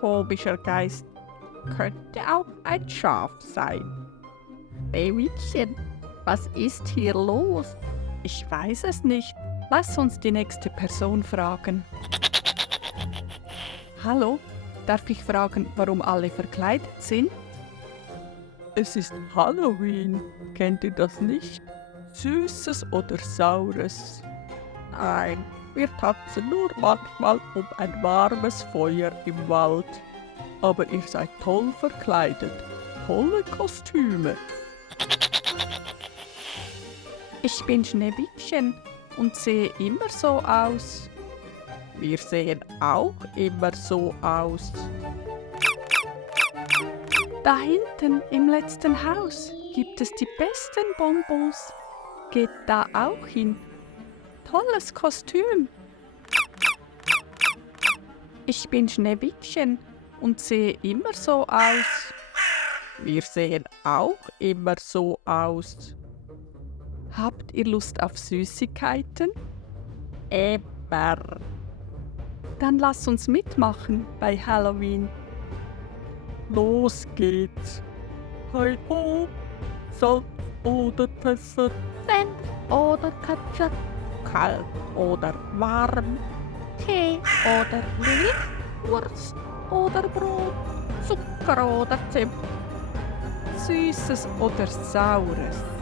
komischer Geist. Könnte auch ein Schaf sein. Schneewittchen, was ist hier los? Ich weiß es nicht. Lass uns die nächste Person fragen. Hallo, darf ich fragen, warum alle verkleidet sind? Es ist Halloween. Kennt ihr das nicht? Süßes oder Saures? Nein, wir tanzen nur manchmal um ein warmes Feuer im Wald. Aber ihr seid toll verkleidet. Tolle Kostüme. Ich bin Schneewittchen und sehe immer so aus. Wir sehen auch immer so aus. Da hinten im letzten Haus gibt es die besten Bonbons. Geht da auch hin. Tolles Kostüm. Ich bin Schneewittchen und sehe immer so aus. Wir sehen auch immer so aus. Habt ihr Lust auf Süßigkeiten? Immer. Dann lass uns mitmachen bei Halloween. Los geht's. Hi ho, Salz oder Pfeffer, Senf oder Ketchup, kalt oder warm, Tee oder Milch, Wurst oder Brot, Zucker oder Zimt, Süßes oder Saures.